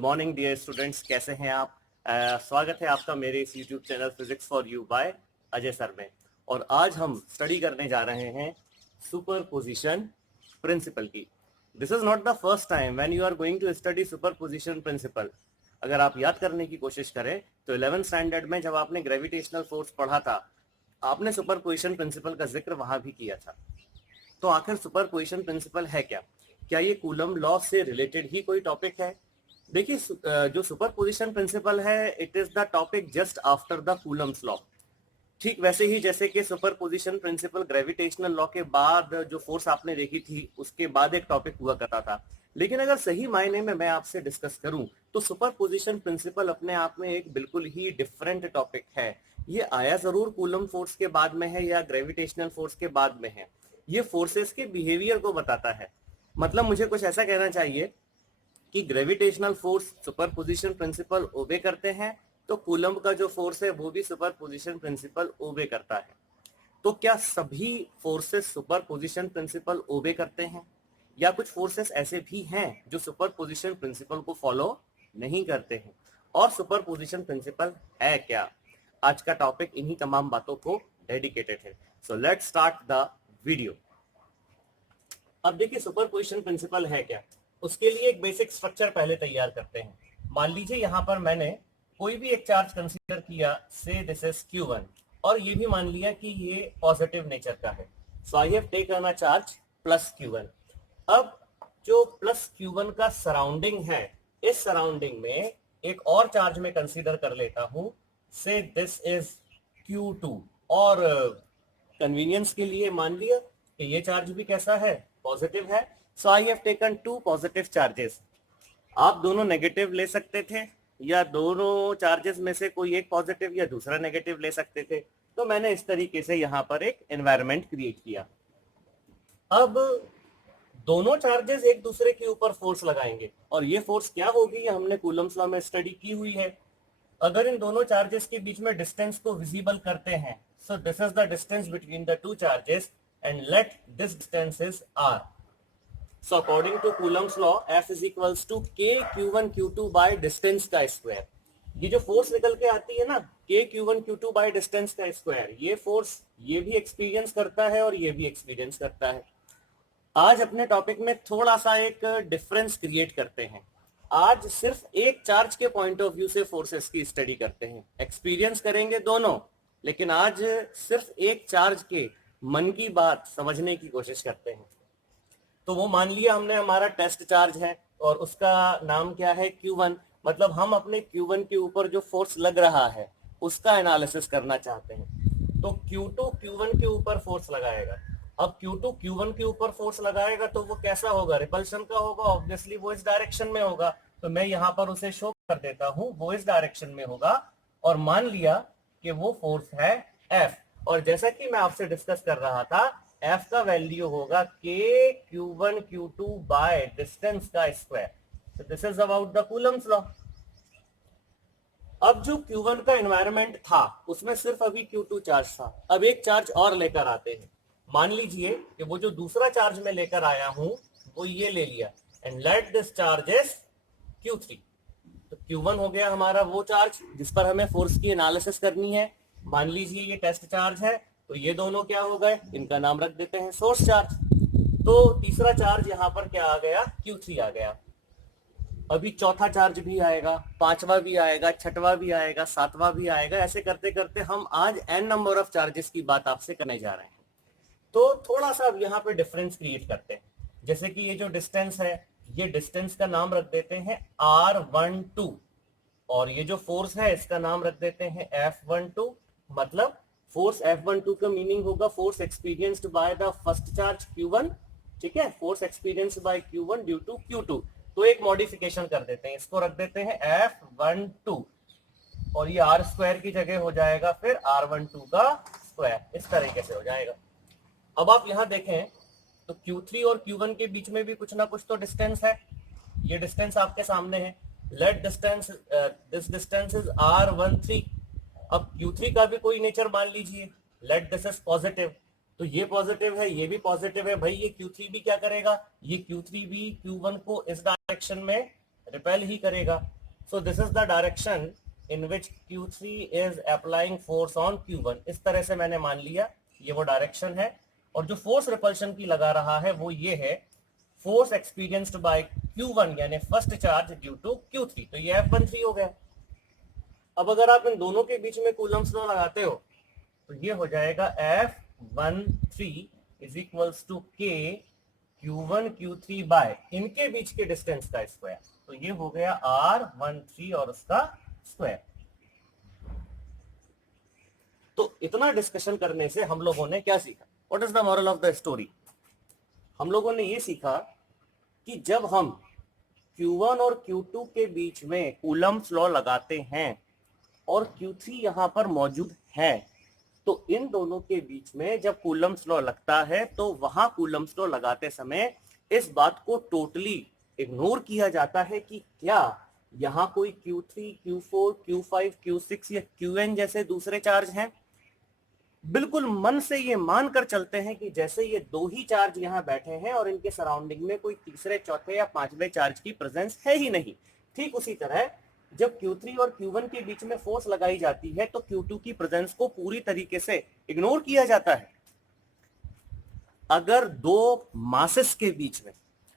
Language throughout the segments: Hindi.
मॉर्निंग डियर स्टूडेंट्स, कैसे हैं आप? स्वागत है आपका मेरे इस YouTube channel physics for you by Ajay sir में। और आज हम स्टडी करने जा रहे हैं सुपरपोजिशन प्रिंसिपल की। This is not the first time when you are going to study superposition principle. अगर आप याद करने की कोशिश करें तो 11th स्टैंडर्ड में जब आपने ग्रेविटेशनल फोर्स पढ़ा था, आपने सुपरपोजिशन प्रिंसिपल का जिक्र वहां भी किया था। तो आखिर सुपरपोजिशन प्रिंसिपल है क्या? क्या ये कूलम लॉ से रिलेटेड ही कोई टॉपिक है? देखिए, जो सुपरपोजिशन प्रिंसिपल है, it is the topic just after the Coulomb's law. ठीक वैसे ही जैसे कि सुपरपोजिशन प्रिंसिपल ग्रेविटेशनल लॉ के बाद जो फोर्स आपने देखी थी उसके बाद एक टॉपिक हुआ करता था। लेकिन अगर सही मायने में मैं आपसे डिस्कस करूं तो सुपरपोजिशन प्रिंसिपल अपने आप में एक बिल्कुल ही डिफरेंट टॉपिक है। ये आया जरूर कूलम फोर्स के बाद में है या ग्रेविटेशनल फोर्स के बाद में है। ये फोर्सेस के बिहेवियर को बताता है। मतलब मुझे कुछ ऐसा कहना चाहिए कि ग्रेविटेशनल फोर्स सुपरपोजिशन प्रिंसिपल ओबे करते हैं, तो कूलम का जो फोर्स है वो भी सुपरपोजिशन प्रिंसिपल ओबे करता है। तो क्या सभी फोर्सेस सुपरपोजिशन प्रिंसिपल ओबे करते हैं, या कुछ फोर्सेस ऐसे भी हैं जो सुपरपोजिशन प्रिंसिपल को फॉलो नहीं करते हैं? और सुपरपोजिशन प्रिंसिपल है क्या? आज का टॉपिक इन्हीं तमाम बातों को डेडिकेटेड है। So let's start the video. अब देखिए, सुपरपोजिशन प्रिंसिपल है क्या, उसके लिए एक बेसिक स्ट्रक्चर पहले तैयार करते हैं। मान लीजिए यहाँ पर मैंने कोई भी एक चार्ज कंसीडर किया, से दिस इज Q1, और ये भी मान लिया कि ये पॉजिटिव नेचर का है। So I have taken a charge plus Q1। अब जो प्लस Q1 का सराउंडिंग है, इस सराउंडिंग में एक और चार्ज में कंसीडर कर लेता हूं, से दिस इज Q2, और कन्वीनियंस के लिए मान लिया कि ये चार्ज भी कैसा है, पॉजिटिव है। So I have taken two positive charges. आप दोनों नेगेटिव ले सकते थे, या दोनों चार्जेस में से कोई एक पॉजिटिव या दूसरा नेगेटिव ले सकते थे। तो मैंने इस तरीके से यहाँ पर एक एनवायरनमेंट क्रिएट किया। अब दोनों चार्जेस एक दूसरे के ऊपर फोर्स लगाएंगे, और ये फोर्स क्या होगी, ये हमने कूलम्स लॉ में स्टडी की हुई है। अगर इन दोनों चार्जेस के बीच में डिस्टेंस को विजिबल करते हैं, so this is the distance between the two charges and let this distance is r. So according to Coulomb's law, F is equals to K Q1 Q2 by distance का स्क्वायर। ये जो फोर्स निकल के आती है ना, K Q1 Q2 by distance का स्क्वायर, ये फोर्स ये भी एक्सपीरियंस करता है और ये भी एक्सपीरियंस करता है। आज अपने टॉपिक में थोड़ा सा एक डिफरेंस क्रिएट करते हैं। आज सिर्फ एक चार्ज के पॉइंट ऑफ व्यू से फोर्सेस की स्टडी करते हैं। एक्सपीरियंस करेंगे दोनों, लेकिन आज सिर्फ एक चार्ज के मन की बात समझने की कोशिश करते हैं। तो वो मान लिया हमने, हमारा टेस्ट चार्ज है और उसका नाम क्या है, Q1। मतलब हम अपने Q1 के ऊपर जो फोर्स लग रहा है उसका एनालिसिस करना चाहते हैं। तो Q2 Q1 के ऊपर फोर्स लगाएगा। अब Q2 Q1 के ऊपर फोर्स लगाएगा तो वो कैसा होगा, रिपल्शन का होगा, ऑब्वियसली वो इस डायरेक्शन में होगा। तो मैं यहाँ पर उसे शो कर देता हूँ, वो इस डायरेक्शन में होगा। और मान लिया कि वो फोर्स है F, और जैसा कि मैं आपसे डिस्कस कर रहा था, F का वैल्यू होगा K Q1 Q2 by distance का square. This is about the Coulomb's law. अब जो Q1 का एनवायरनमेंट था उसमें सिर्फ अभी Q2 चार्ज था। अब एक चार्ज और लेकर आते हैं। मान लीजिए कि वो जो दूसरा चार्ज मैं लेकर आया हूं वो ये ले लिया, and let this charge is Q3। तो Q1 हो गया हमारा वो चार्ज जिस पर हमें फोर्स की एनालिसिस करनी है। मान लीजिए ये टेस्ट चार्ज है, तो ये दोनों क्या हो गए, इनका नाम रख देते हैं सोर्स चार्ज। तो तीसरा चार्ज यहाँ पर क्या आ गया, Q3 आ गया। अभी चौथा चार्ज भी आएगा, पांचवा भी आएगा, छठवां भी आएगा, सातवां भी आएगा। ऐसे करते करते हम आज n नंबर ऑफ चार्जेस की बात आपसे करने जा रहे हैं। तो थोड़ा सा अब यहाँ पे डिफरेंस क्रिएट करते हैं। जैसे कि ये जो डिस्टेंस है, ये डिस्टेंस का नाम रख देते हैं R12, और ये जो फोर्स है इसका नाम रख देते हैं F12। मतलब फोर्स F12 का मीनिंग होगा force experienced by the first charge Q1। ठीक है, force experienced by Q1 due to Q2। तो एक मॉडिफिकेशन कर देते हैं, इसको रख देते हैं F12, और ये R स्क्वायर की जगह हो जाएगा फिर R12 का स्क्वायर। इस तरीके से हो जाएगा। अब आप यहां देखें तो Q3 और Q1 के बीच में भी कुछ ना कुछ तो डिस्टेंस है। ये डिस्टेंस आपके सामने है। Let distance this distance is R13। अब Q3 का भी कोई नेचर मान लीजिए, लेट दिस इज पॉजिटिव। तो ये पॉजिटिव है, ये भी पॉजिटिव है। भाई ये Q3 भी क्या करेगा, ये Q3 भी Q1 को इस डायरेक्शन में रिपेल ही करेगा। So this is the direction in which Q3 is applying force on Q1। इस तरह से मैंने मान लिया ये वो डायरेक्शन है, और जो फोर्स रिपल्शन की लगा रहा है वो ये है, फोर्स एक्सपीरियंस्ड बाय Q1 यानी first charge due to Q3। तो ये F13 हो गया। अब अगर आप इन दोनों के बीच में कूलम्स लॉ लगाते हो तो ये हो जाएगा F13 is equals to K Q1 Q3 by इनके बीच के डिस्टेंस का स्क्वायर। तो ये हो गया R13 और उसका स्क्वायर। तो इतना डिस्कशन करने से हम लोगों ने क्या सीखा? What is the moral of the story? हम लोगों ने ये सीखा कि जब हम Q1 और Q2 के बीच में कूलम्स लॉ लगाते हैं और Q3 यहां पर मौजूद है, तो इन दोनों के बीच में जब कूलम्स लॉ लगता है तो वहां कूलम्स लॉ लगाते समय इस बात को टोटली इग्नोर किया जाता है कि क्या यहां कोई Q3, Q4, Q5, Q6 या Qn जैसे दूसरे चार्ज हैं। बिल्कुल मन से ये मानकर चलते हैं कि जैसे ये दो ही चार्ज यहाँ बैठे हैं और इनके सराउंडिंग में कोई तीसरे, चौथे या पांचवें चार्ज की प्रेजेंस है ही नहीं। ठीक उसी तरह जब Q3 और Q1 के बीच में फोर्स लगाई जाती है तो Q2 की प्रेजेंस को पूरी तरीके से इग्नोर किया जाता है। अगर दो मासेस के बीच में,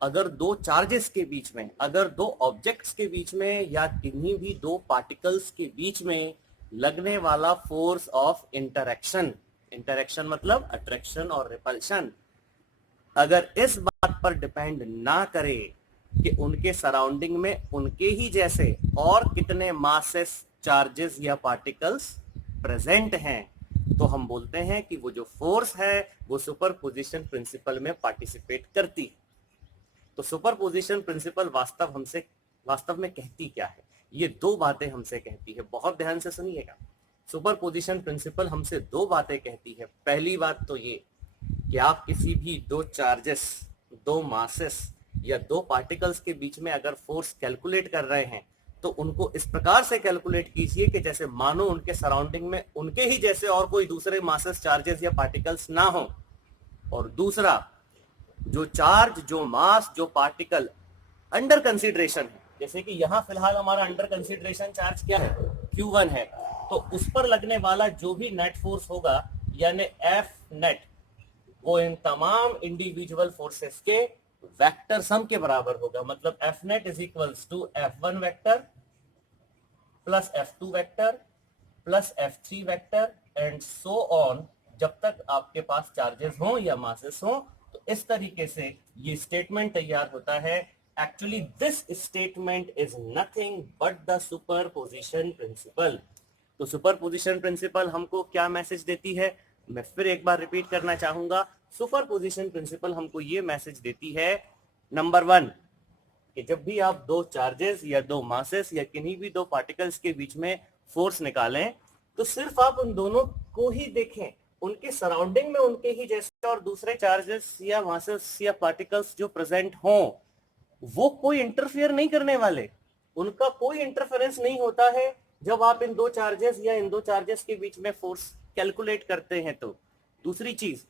अगर दो चार्जेस के बीच में, अगर दो ऑब्जेक्ट्स के बीच में या किन्हीं भी दो पार्टिकल्स के बीच में लगने वाला फोर्स ऑफ इंटरेक्शन, इंटरेक्शन मतलब अट्रैक्शन और रिपल्शन, अगर इस बात पर डिपेंड ना करे कि उनके सराउंडिंग में उनके ही जैसे और कितने मासेस, चार्जेस या पार्टिकल्स प्रेजेंट हैं, तो हम बोलते हैं कि वो जो फोर्स है वो सुपरपोजिशन प्रिंसिपल में पार्टिसिपेट करती है। तो सुपरपोजिशन प्रिंसिपल वास्तव में कहती क्या है? ये दो बातें हमसे कहती है, बहुत ध्यान से सुनिएगा। सुपरपोजिशन प्रिंसिपल हमसे दो बातें कहती है। पहली बात तो ये कि आप किसी भी दो चार्जेस, दो मासेस या दो पार्टिकल्स के बीच में अगर फोर्स कैलकुलेट कर रहे हैं तो उनको इस प्रकार से कैलकुलेट कीजिए कि जैसे मानो उनके सराउंडिंग में उनके ही जैसे और कोई दूसरे मासेस, चार्जेस या पार्टिकल्स ना हो। और दूसरा, जो चार्ज, जो मास, जो पार्टिकल अंडर कंसीडरेशन है, जैसे कि यहां फिलहाल हमारा अंडर कंसीडरेशन चार्ज क्या है? Q1 है। तो उस पर लगने वाला जो भी नेट फोर्स होगा यानी F नेट, वो इन तमाम इंडिविजुअल फोर्सेस के वेक्टर सम के बराबर होगा। मतलब F net is equals to F1 vector plus F2 vector plus F3 vector and so on, जब तक आपके पास चार्जेस हों या मासेस हों। तो इस तरीके से ये स्टेटमेंट तैयार होता है। Actually this statement is nothing but the superposition principle. तो सुपरपोजिशन प्रिंसिपल हमको क्या मैसेज देती है? मैं फिर एक बार रिपीट करना चाहूंगा। सुपरपोजिशन प्रिंसिपल हमको ये मैसेज देती है, नंबर 1, कि जब भी आप दो चार्जेस या दो मासेस या किन्हीं भी दो पार्टिकल्स के बीच में फोर्स निकालें तो सिर्फ आप उन दोनों को ही देखें, उनके सराउंडिंग में उनके ही जैसे और दूसरे चार्जेस या मासेस या पार्टिकल्स जो प्रेजेंट हों, वो कोई इंटरफेयर नहीं करने वाले, उनका कोई इंटरफेरेंस नहीं होता है जब आप इन दो चार्जेस या इन दो चार्जेस के बीच में फोर्स कैलकुलेट करते हैं। तो दूसरी चीज,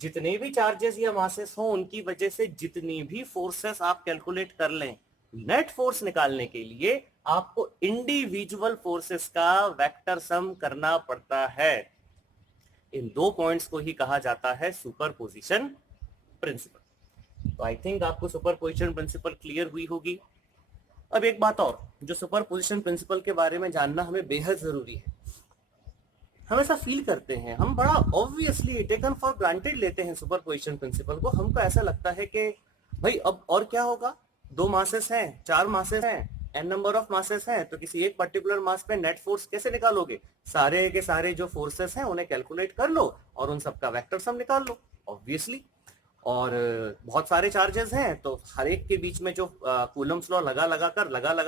जितने भी चार्जेस या मासेस हों उनकी वजह से जितनी भी फोर्सेस आप कैलकुलेट कर लें, नेट फोर्स निकालने के लिए आपको इंडिविजुअल फोर्सेस का वेक्टर सम करना पड़ता है। इन दो पॉइंट्स को ही कहा जाता है सुपरपोजिशन प्रिंसिपल। तो आई थिंक आपको सुपरपोजिशन प्रिंसिपल क्लियर हुई होगी। अब एक बात और, जो सुपरपोजिशन प्रिंसिपल के बारे में जानना हमें बेहद जरूरी है। हम ऐसा फील करते हैं, हम बड़ा ऑब्वियसली टेकन फॉर ग्रांटेड लेते हैं सुपरपोजिशन प्रिंसिपल को। हमको ऐसा लगता है कि भाई अब और क्या होगा, दो मासेस हैं, चार मासेस हैं, n नंबर ऑफ मासेस हैं, तो किसी एक पर्टिकुलर मास पे नेट फोर्स कैसे निकालोगे? सारे के सारे जो फोर्सेस हैं उन्हें कैलकुलेट कर लो और उन सबका वेक्टर सम निकाल लो, ऑब्वियसली। और बहुत सारे चार्जेस हैं तो हर एक के बीच में जो कूलम्स लॉ लगा लगा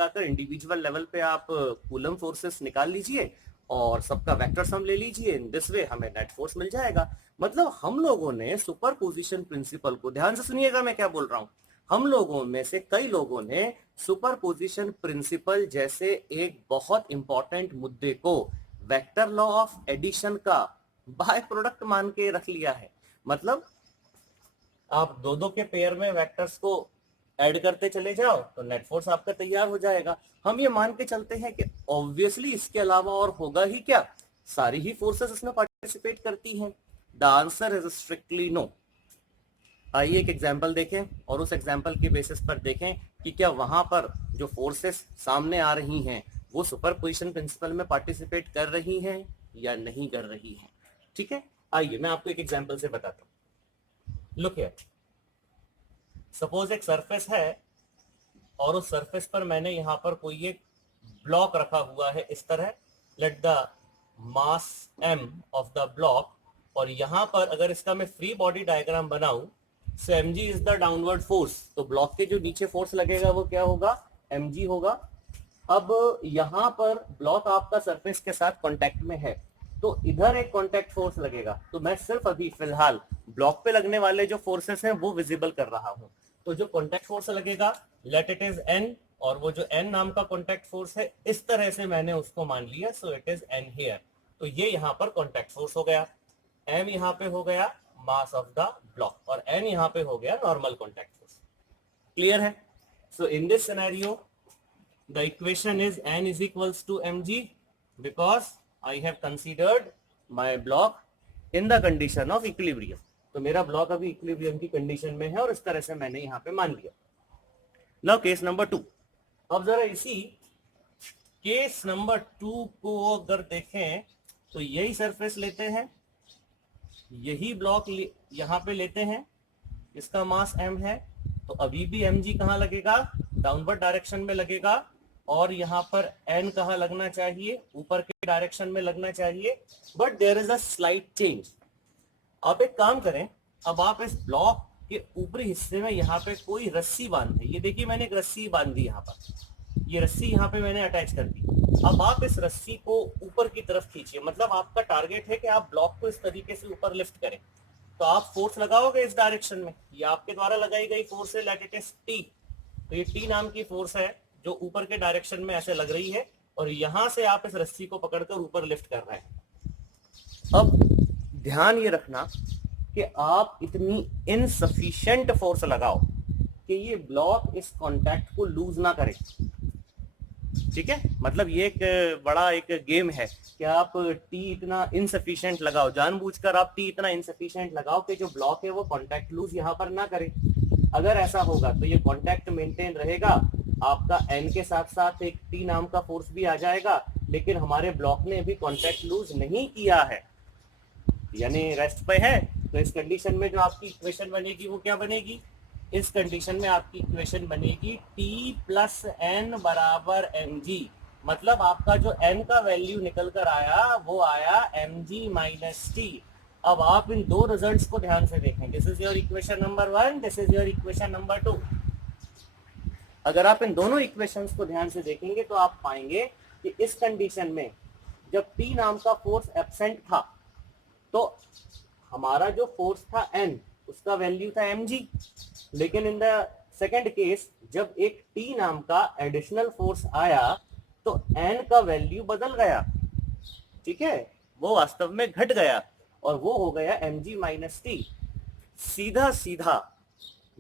कर इंडिविजुअल लेवल पे आप कूलम फोर्सेस निकाल लीजिए और सबका वेक्टर सम ले लीजिए। इन दिस वे हमें नेट फोर्स मिल जाएगा। मतलब हम लोगों ने सुपरपोजिशन प्रिंसिपल को, ध्यान से सुनिएगा मैं क्या बोल रहा हूं, हम लोगों में से कई लोगों ने सुपरपोजिशन प्रिंसिपल जैसे एक बहुत इंपॉर्टेंट मुद्दे को वेक्टर लॉ ऑफ एडिशन का बाय प्रोडक्ट मान के रख लिया है। मतलब आप दो दो के पेयर में वेक्टर्स को ऐड करते चले जाओ तो नेट फोर्स आपका तैयार हो जाएगा। हम ये मान के चलते हैं कि ऑब्वियसली इसके अलावा और होगा ही क्या, सारी ही फोर्सेस इसमें पार्टिसिपेट करती हैं। The answer is strictly no. आइए एक एग्जाम्पल देखें और उस एग्जाम्पल के बेसिस पर देखें कि क्या वहां पर जो फोर्सेस सामने आ रही हैं वो सुपरपोजिशन प्रिंसिपल में पार्टिसिपेट कर रही हैं या नहीं कर रही हैं। ठीक है, आइए मैं आपको एक एग्जाम्पल से बताता हूं। लुक हियर, सपोज एक सरफेस है और उस सरफेस पर मैंने यहां पर कोई एक ब्लॉक रखा हुआ है इस तरह, let the mass m of the block, और यहां पर अगर इसका मैं फ्री बॉडी डायग्राम बनाऊं, सो mg is the downward force, तो ब्लॉक के जो नीचे फोर्स लगेगा वो क्या होगा, mg होगा। अब यहां पर ब्लॉक आपका सरफेस के साथ कांटेक्ट में है, तो इधर एक कांटेक्ट फोर्स लगेगा, तो मैं सिर्फ अभी फिलहाल ब्लॉक पे लगने वाले जो फोर्सेस हैं वो विजिबल कर रहा हूं। तो जो कांटेक्ट फोर्स लगेगा लेट इट इज n, और वो जो n नाम का कांटेक्ट फोर्स है इस तरह से मैंने उसको मान लिया, so it is n here. तो ये यहाँ पर कांटेक्ट फोर्स हो गया, m यहाँ पे हो गया मास ऑफ द ब्लॉक, और n यहाँ पे हो गया नॉर्मल कांटेक्ट फोर्स। क्लियर है? So in this scenario the equation is n is equals to mg because I have considered my block in the condition of equilibrium। तो मेरा ब्लॉक अभी इक्विलिब्रियम की कंडीशन में है और इस तरह से मैंने यहाँ पे मान लिया। नाउ केस नंबर 2, अब जरा इसी केस नंबर 2 को अगर देखें तो यही सरफेस लेते हैं, यही ब्लॉक यहाँ पे लेते हैं, इसका मास m है, तो अभी भी mg कहाँ लगेगा, डाउनवर्ड डायरेक्शन में लगेगा, और यहाँ पर n कहाँ लगना चाहिए, ऊपर के डायरेक्शन में लगना चाहिए, but there is a slight change. आप एक काम करें, अब आप इस ब्लॉक के ऊपरी हिस्से में यहाँ पे कोई रस्सी बांध दें। ये देखिए मैंने एक रस्सी बांध दी यहाँ पर, ये रस्सी यहाँ पे मैंने अटैच कर दी। अब आप इस रस्सी को ऊपर की तरफ खींचिए, मतलब आपका टारगेट है कि आप ब्लॉक को इस तरीके से ऊपर लिफ्ट करें। तो आप फोर्स लगाओगे इस डायरेक्शन में, ये आपके द्वारा लगाई गई फोर्स है, लेट इट इज टी। तो ये टी नाम की फोर्स है जो ऊपर के डायरेक्शन में ऐसे लग रही है, और यहां से आप इस रस्सी को पकड़कर ऊपर लिफ्ट कर रहे हैं। अब ध्यान ये रखना कि आप इतनी इनसफिशिएंट फोर्स लगाओ कि ये ब्लॉक इस कांटेक्ट को लूज ना करे। ठीक है, मतलब ये एक बड़ा एक गेम है कि आप टी इतना इनसफिशिएंट लगाओ, जानबूझकर आप टी इतना इनसफिशिएंट लगाओ कि जो ब्लॉक है वो कांटेक्ट लूज यहाँ पर ना करे। अगर ऐसा होगा तो ये कांटेक्ट मेंटेन रहेगा, आपका n के साथ साथ एक t नाम का फोर्स भी आ जाएगा, लेकिन हमारे ब्लॉक ने अभी कांटेक्ट लूज नहीं किया है, यानी रेस्ट पे है। तो इस कंडीशन में जो आपकी इक्वेशन बनेगी वो क्या बनेगी, इस कंडीशन में आपकी इक्वेशन बनेगी t प्लस n बराबर mg, मतलब आपका जो n का वैल्यू निकल कर आया वो आया mg माइनस t। अब आप इन दो रिजल्ट्स को ध्यान से देखें, this is your equation number 1, this is your equation number 2। अगर आप इन दोनों इक्वेशंस को ध्यान से देखेंगे तो आप पाएंगे कि इस कंडीशन में जब T नाम का फोर्स एब्सेंट था तो हमारा जो फोर्स था N उसका वैल्यू था mg, लेकिन इन द सेकेंड केस जब एक T नाम का एडिशनल फोर्स आया तो N का वैल्यू बदल गया। ठीक है, वो वास्तव में घट गया और वो हो गया mg माइनस टी। सीधा सीधा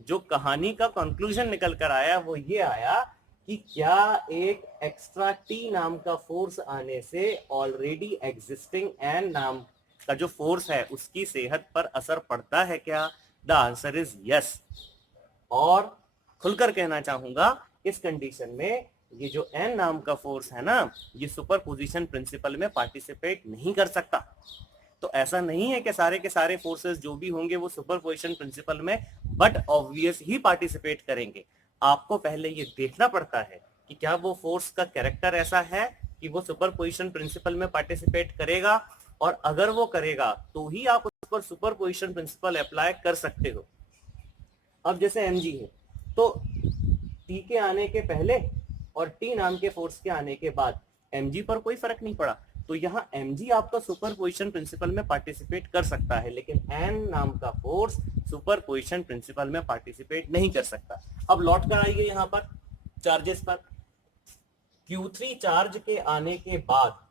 जो कहानी का कंक्लूजन निकल कर आया वो ये आया कि क्या एक एक्स्ट्रा टी नाम का फोर्स आने से ऑलरेडी एग्जिस्टिंग एन नाम का जो फोर्स है उसकी सेहत पर असर पड़ता है क्या? The answer is yes. और खुलकर कहना चाहूंगा इस कंडीशन में ये जो एन नाम का फोर्स है ना, ये सुपरपोजिशन प्रिंसिपल में पार्टिसिपेट नहीं कर सकता। तो ऐसा नहीं है कि सारे के सारे फोर्सेस जो भी होंगे वो सुपरपोजिशन प्रिंसिपल में बट ऑब्वियस ही पार्टिसिपेट करेंगे। आपको पहले ये देखना पड़ता है कि क्या वो फोर्स का कैरेक्टर ऐसा है कि वो सुपरपोजिशन प्रिंसिपल में पार्टिसिपेट करेगा, और अगर वो करेगा तो ही आप उस पर सुपरपोजिशन प्रिंसिपल अप्लाई कर सकते हो। अब जैसे mg है तो t के आने के पहले और t नाम के फोर्स के आने के बाद mg पर कोई फर्क नहीं पड़ा, तो यहाँ mg आपका सुपरपोजिशन प्रिंसिपल में पार्टिसिपेट कर सकता है, लेकिन n नाम का फोर्स सुपरपोजिशन प्रिंसिपल में पार्टिसिपेट नहीं कर सकता। अब लौट कर आइए यहाँ पर चार्जेस पर। Q3 चार्ज के आने के बाद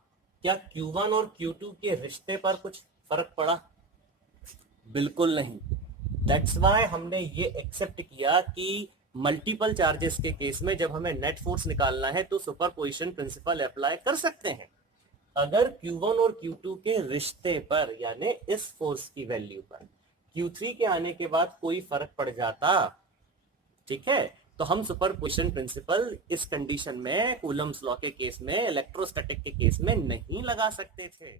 क्या Q1 और Q2 के रिश्ते पर कुछ फर्क पड़ा? बिल्कुल नहीं। दैट्स वाई हमने ये एक्सेप्ट किया कि मल्टीपल चार्जेस के केस में जब हमें नेट फोर्स निकालना है तो सुपरपोजिशन प्रिंसिपल अप्लाई कर सकते हैं। अगर Q1 और Q2 के रिश्ते पर यानी इस फोर्स की वैल्यू पर Q3 के आने के बाद कोई फर्क पड़ जाता, ठीक है, तो हम सुपरपोजिशन प्रिंसिपल इस कंडीशन में कूलम्स लॉ के केस में, इलेक्ट्रोस्टैटिक के केस में नहीं लगा सकते थे।